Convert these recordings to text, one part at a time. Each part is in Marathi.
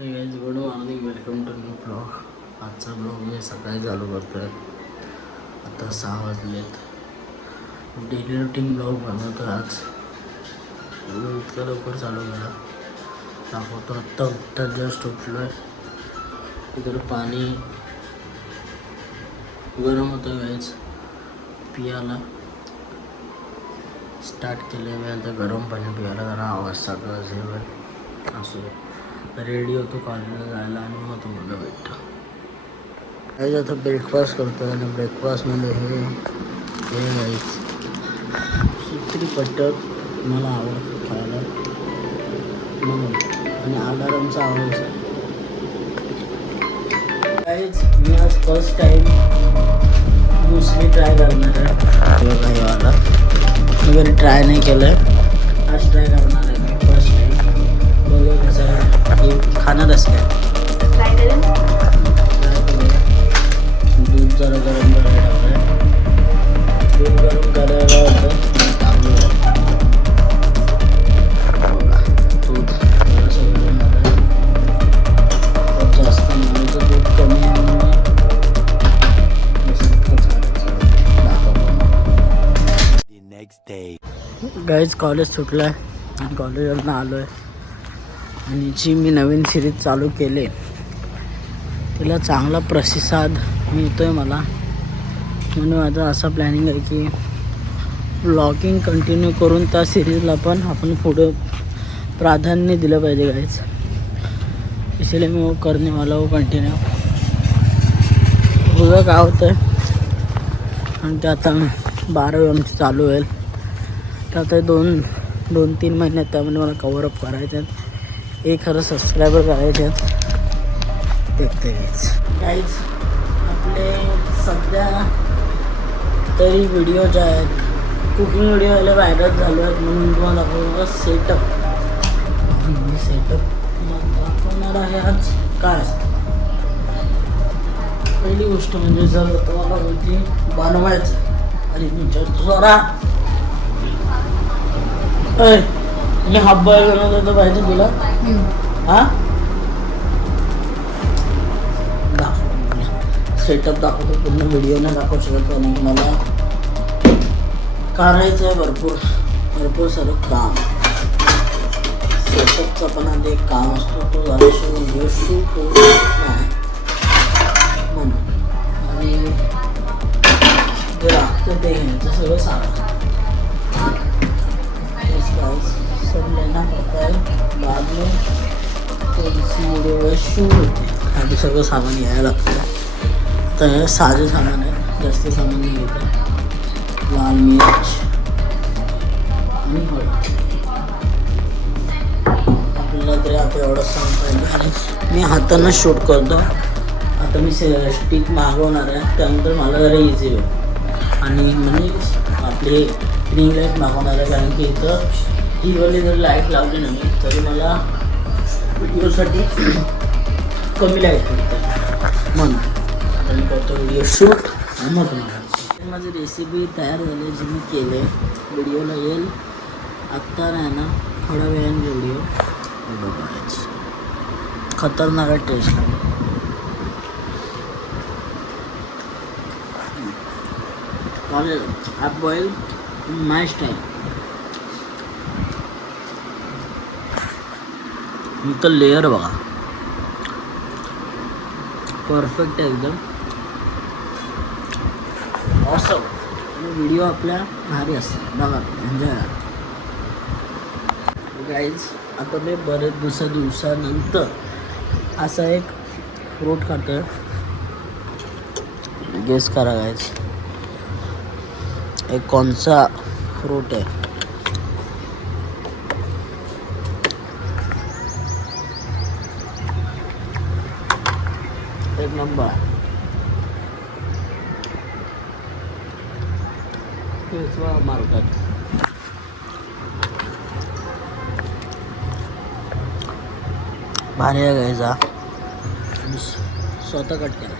हे guys good morning, welcome to new blog. आजचा ब्लॉग मी सकाळी चालू करतो आहे. आता 6 वाजलेत. डेली रुटीन ब्लॉग बनवतो आज. इतक्या लवकर चालू केला दाखवतो. आत्ता जस्ट उठलो आहे. इकडं पाणी गरम होतं गाईज, पियाला स्टार्ट केलं मी. आता गरम पाणी पियाला जरा आवाज सगळं झेवेल असू. रेडी होतो कॉलेजला जायला आणि मग तुम्हाला भेटतो. गाईज आता ब्रेकफास्ट करतो आहे आणि ब्रेकफास्टमध्ये हे गाईज सुत्री पट्टर मला आवडतं खायला म्हणून, आणि अलारामचा आवाज. गाईज मी आज फर्स्ट टाईम मुसली ट्राय करणार आहे. काही वाला मी कधी ट्राय नाही केलं आहे, आज ट्राय करणार आहे मी फर्स्ट टाईम. बघूया कसं आहे. खाणार असं काय ट्राय करेन. दूध जरा गरम करायला टाकलं आहे. दूध गरम करायला होतं चांगलं बघा. दूध थोडंसं गरम झालं. खूप जास्त मुलाचं दूध कमी आहे म्हणून गाईज कॉलेज सुटलं आहे आणि कॉलेजवरनं आलो आहे. आणि जी मी नवीन सिरीज चालू केले तिला चांगला प्रतिसाद मिळतो आहे मला, म्हणून माझं असं प्लॅनिंग आहे की ब्लॉगिंग कंटिन्यू करून त्या सिरीजला पण आपण पुढं प्राधान्य दिलं पाहिजे गाईज. इसलिए मी वो करने वाला हूँ कंटिन्यू. बघा काय होतं आहे. आणि ते आता 12वी आमची चालू होईल. तर आता दोन 3 महिन्यात त्यामध्ये मला कव्हरअप करायचे आहेत. 1000 सबस्क्रायबर करायचे आहेत. देखते गाईज आपले सध्या तरी व्हिडिओ जे आहेत कुकिंग व्हिडिओ याला व्हायरल झालो आहेत, म्हणून तुम्हाला दाखवणार सेटअप दाखवणार आहे. आज काय असतं पहिली गोष्ट म्हणजे जर तुम्हाला होती बनवायचं आणि विचारतो जरा मी हाफ बॉईल बनवत होतो पाहिजे तुला. हां सेटअप दाखवतो, पूर्ण व्हिडिओ नाही दाखवू शकत आणि मला करायचं आहे भरपूर सारं काम. सेटअपचा पण आधी एक काम असतो, तो झाल्याशिवाय व्हिडिओ शूट होऊ शकत नाही म्हणून. आणि जे लागतं ते घ्यायचं सगळं सामान सब लेना पड़ता है. बाद में थोड़ी सी वीडियो शूट होते हैं. आधी सगळं सामान घ्यायला लागतं. तर हे साधे सामान आहे, जास्त सामान नाही घेतं. लाल मिर्च आणि हळद आपल्याला तरी आता एवढं सांग पाहिजे. आणि मी हातानं शूट करतो. आता मी स्टिक मागवणार आहे, त्यानंतर मला जरा इझी होईल. आणि म्हणजे आपली रिंग लाईट मागवणार आहे, कारण की इथं ही वाली जर लाईट लावली ना मी तरी मला व्हिडिओसाठी कमी लाईट मिळतं म्हणून. आता मी करतो व्हिडिओ शूट आणि मग तुम्हाला माझी रेसिपी तयार झाली जी मी केले. व्हिडिओला येईल आत्ता नाही ना, थोड्या वेळाने व्हिडिओ बघायची. खतरनाक टेस्ट आहे. हाफ बॉईल माय स्टाईल. इथं लेअर बघा परफेक्ट आहे एकदम ऑसम. आणि व्हिडिओ आपल्या भारी असतात बघा, एन्जॉय. गाईज आता मी बरेच दिवसानंतर असा एक फ्रूट खातो. गेस करा गाईज एक कोणचा फ्रूट आहे. एक नंबर मार्केट. भारी आहे घ्यायचा, स्वतः कट केला.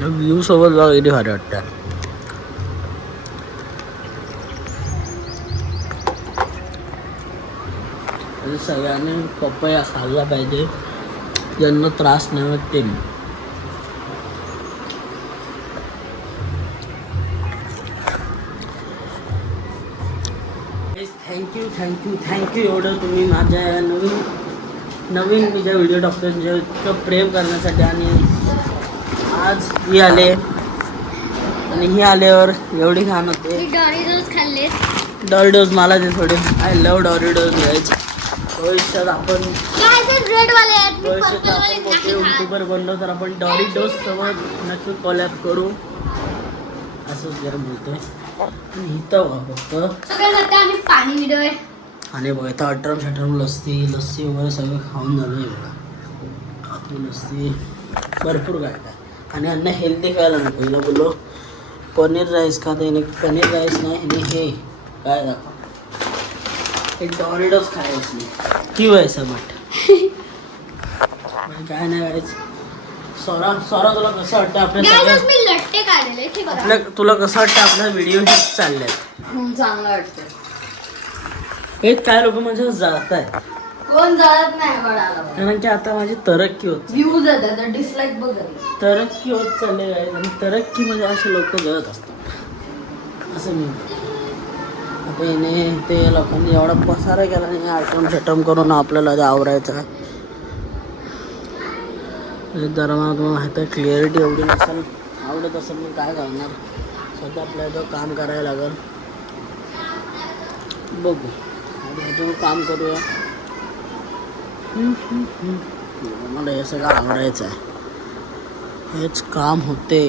व्ह्यू सोबत बघा किती भारी वाटतं. म्हणजे सगळ्यांनी पपया खाल्ला पाहिजे, ज्यांना त्रास नाही होत ते. थँक्यू एवढं तुम्ही माझ्या नवीन मी ज्या व्हिडिओ टाकतो म्हणजे इतकं प्रेम करण्यासाठी. आणि आज ही आले आणि ही आल्यावर एवढी घाण होते. डॉरिटोस खाल्ले. डॉरिटोस मला ते थोडे, आय लव्ह डॉरिटोस घ्यायचे. भविष्यात आपण मोठे युट्यूबर बनलो तर आपण डॉरिटोस सोबत नक्की कोलॅब करू असं जरा बोलतोय. आणि इथं फक्त आम्ही पाणी पितोय. आणि बघा इथं अठरम लस्सी वगैरे सगळं खाऊन झालं आहे बघा. आपली लस्सी भरपूर काय काय. आणि यांना हेल्दी खायला नको. पहिलं बोललो पनीर राईस खात आहे, पनीर राईस नाही आणि हे काय दाखवा हे डॉरिटोस खायच नाही की व्हायचं बट काय नाही करायचं. सोरा तुला कसं वाटतं आपल्या तुला कसं वाटतं आपला व्हिडिओ हेच चालले चांगलं वाटतं. हे काय लोक म्हणजे जात आहे कोण जात नाही बळाला, कारण की आता माझी तरक्की होत व्ह्यूज येतात, डिसलाईक बघ. तरक्की होत चालले आहे आणि तरक्कीमध्ये असे लोक जळत असतात असं मी. आता येणे ते लोकांनी एवढा पसारा केला आणि आयटम करून आपल्याला ते आवरायचं आहे. जरा मला तुम्हाला माहिती आहे क्लिअरिटी एवढी नसेल, आवडत असेल मी काय करणार. सध्या आपल्याला काम करायला लागेल, बघू ह्याच्यावर काम करूया. मला हे सगळं आवडायचं आहे, हेच काम होते.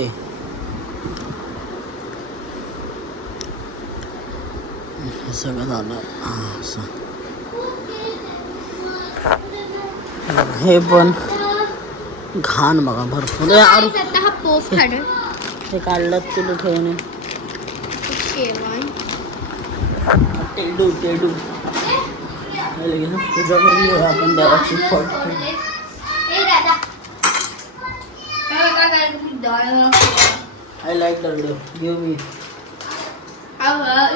हे सगळं झालं असं. हे पण घाण बघा भरपूर. हे काढलं तुला ठेवणे टेडू पूजा करून घेऊया आपण देवाची. I like Dorito, give me.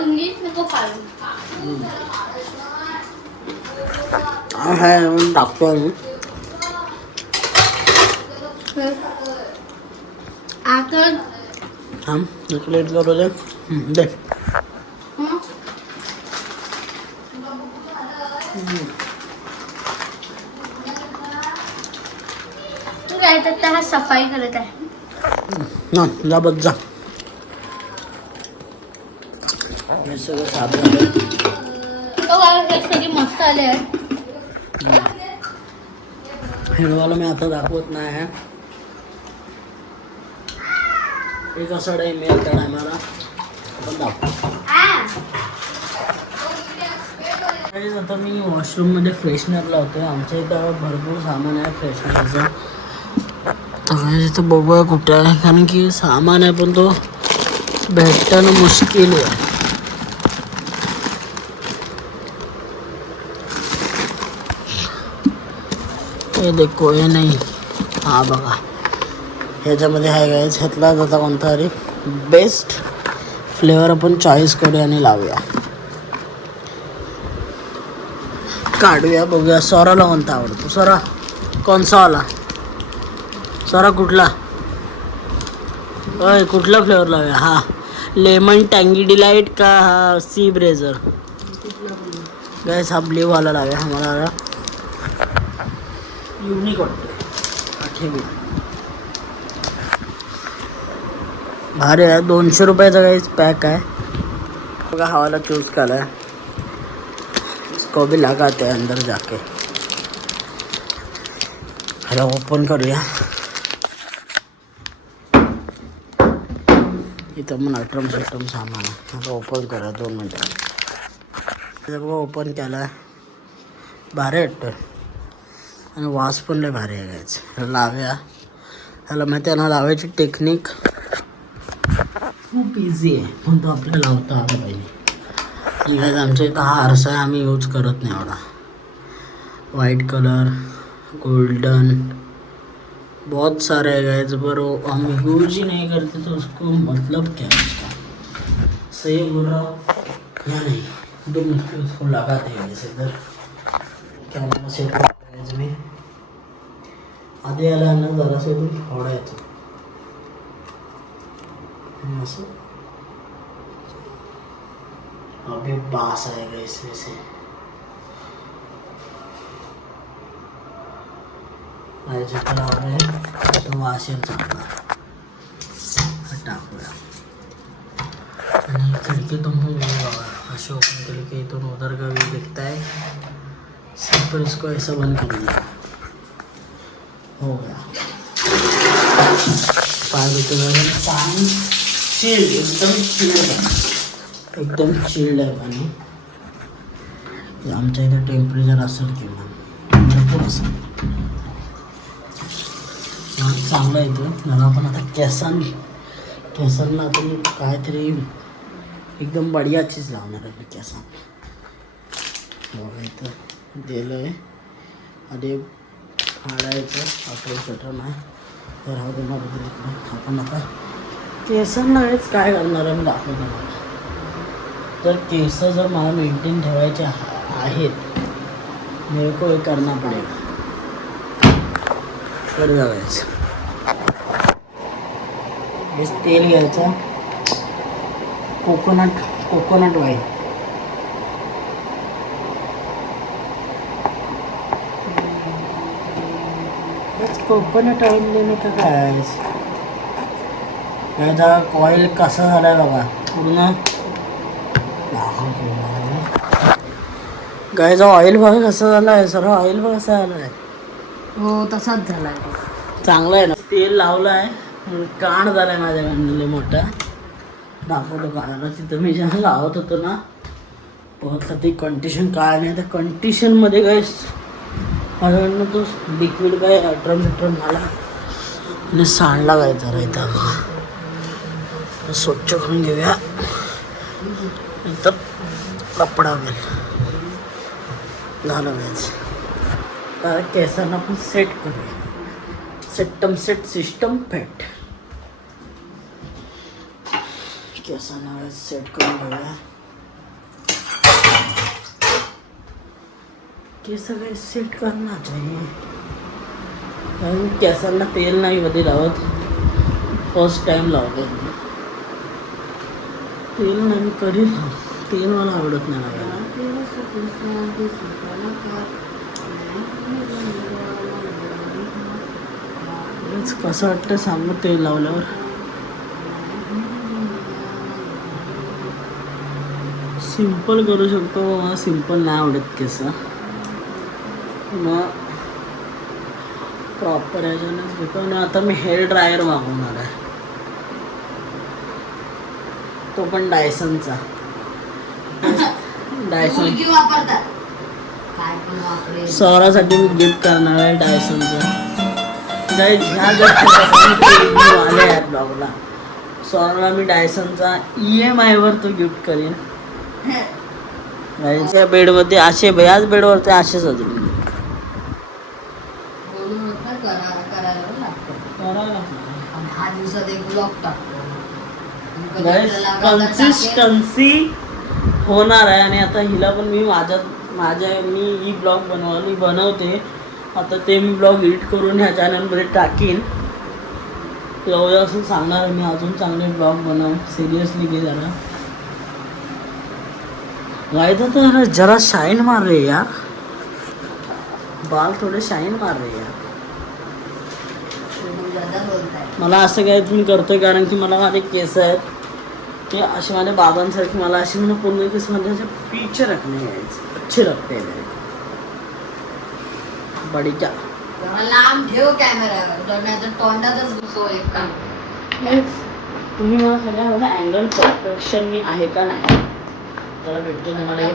English नको पाळू. टाकतो आम्ही. आता थांब प्लेट करू दे. दे तू काय तर त्या सफाई करत आहे ना, जा बस जा. हे सगळं साफ झालं. सगळी मस्त आले आहे. हेडवाला मी आता दाखवत नाही. एक असं मिळेल त्या टायमाला आपण दाखवतो. आता मी वॉशरूममध्ये फ्रेशनर लावतो. आमच्या इथं भरपूर सामान आहे फ्रेशनरचं. इथं बघूया कुठे आहे, कारण की सामान आहे पण तो भेटणं मुश्किल आहे. हे देखो हे नाही. हा बघा ह्याच्यामध्ये आहे गाईज. ह्यातला जाता कोणता तरी बेस्ट फ्लेवर आपण चॉईस करूया आणि लावूया, काढूया, बघूया. सोराला कोणता आवडतो? सोरा कोणसा वाला? सोरा कुठला? होय कुठला फ्लेवर लावूया? हा लेमन टँगी डिलाईट का हा सी ब्रेझर? गाईज हा ब्ल्यूवाला लावूया. आम्हाला युनिक वाटतो. भारी आहे. 200 रुपयाचा काहीच पॅक आहे बघा. हवाला चूज करा है, इसको भी लगाते हैं अंदर जाके. ह्याला ओपन करूया. इथं पण अटरम सामान आहे. आता ओपन करूया 2 मिनटं. बघा ओपन केला, भारी वाटतं आणि वास पण लय भारी आहे गायच. ह्याला लावूया. ह्याला माहिती आहे ना लावायची टेक्निक खूप इझी आहे, पण तो आपल्याला लावता आला पाहिजे. गायज आमच्या इथं हा आरसा आहे, आम्ही यूज करत नाही एवढा. वाइट कलर, गोल्डन, बहुत सारे है गाइस, पर हम यूज ही नहीं करते तो उसको मतलब क्या है उसका? सही बोल रहा हूँ या नहीं? 2 मिनट उसको लगाते हैं जैसे इधर कॅमेरा सेट करायचं मी आधी आला ना जरासं इथून फोडायचं असं अभी बास आएगा इसमें से तो वाशेल चांगला टाकूया आणि खिडकीतून पण व्यू बघा अशी ओपन केली की इथून उधर का व्यू दिखता है सिंपल इसको ऐसा बंद कर दिया हो गया पानी चिल्ड एकदम चिल्ड आहे पाणी आमच्या इथे टेम्परेचर असेल किंवा भरपूर असेल चांगलं येतो मला पण आता केसांना आपण काहीतरी एकदम बढिया चीज लावणार आहे केसांना इथं दिलं आहे आधी फाडायचं आपलं नाही तर हा तुम्हाला आपण आता केसांना हेच काय करणार आहे मी दाखवतो मला तर केस जर मला मेंटेन ठेवायचे आहेत मेरे को हे करना पडेगा कडे जायचं हेच तेल घ्यायचं कोकोनट ऑइल कोकोनट ऑइल लेने का काय याचा ऑइल कसा झालाय बघा पूर्ण गायचा ऑइल बघा कसा झाला आहे सर्व ऑइल बघा कसा झाला आहे हो तसाच झाला चांगला आहे ना तेल लावलं आहे काण झाला आहे माझ्या मोठा दाखवतो काढायला तिथं मी जेव्हा लावत होतो ना बघा ती कंडिशन काय नाही त्या कंडिशनमध्ये काय माझ्याकडनं तो लिक्विड काय ड्रम झाला आणि सांडला काय जरा इथं स्वच्छ करून घेऊया इथं कपडा होईल झालं व्याज तर केसांना आपण सेट करूया सिस्टम फेट केसांना सेट करून घेऊया केस काही सेट करना चाहिए कारण केसांना तेल नाही कधी लावत फर्स्ट टाइम लावतो तेल नाही मी कधी तेल मला आवडत नाही लावायला कसं वाटतं सांगू तेल लावल्यावर सिंपल करू शकतो मला सिंपल नाही आवडत केस मग प्रॉपर ह्याच्यानंच घेतो आणि आता मी हेअर ड्रायर मागवणार आहे तो पण डायसनचा सौरासाठी मी गिफ्ट करणार आहे डायसनचा ह्या आले आहेत ब्लॉगला सौराला मी डायसनचा EMI वर तो गिफ्ट करेन त्या बेडमध्ये असे याच बेडवरती असेच अजून कन्सिस्टन्सी होणार आहे आणि आता हिला पण मी मी ही ब्लॉग बनवते आता ते मी ब्लॉग एडिट करून ह्या चॅनलमध्ये टाकीन तेवढं असं सांगणार मी अजून चांगले ब्लॉग बनव सिरियसली घे जरा गायचं तर जरा शाईन मार रहे यार बाल थोडे शाईन मार रहे यार मला असं काय तुम्ही करतोय कारण की मला माझे केस आहेत ते असे माझ्या बाबांसारखे मला असे म्हणून पूर्ण केस म्हणजे असे पीछे रखने यायचे अच्छे लगते हैं मेरे बड़ी क्या लांब ठेव कॅमेरा तोंडातच घुसव एक काम तुम्ही मला सगळ्या अँगल परफेक्शन मी आहे का नाही त्याला भेटतो तुम्हाला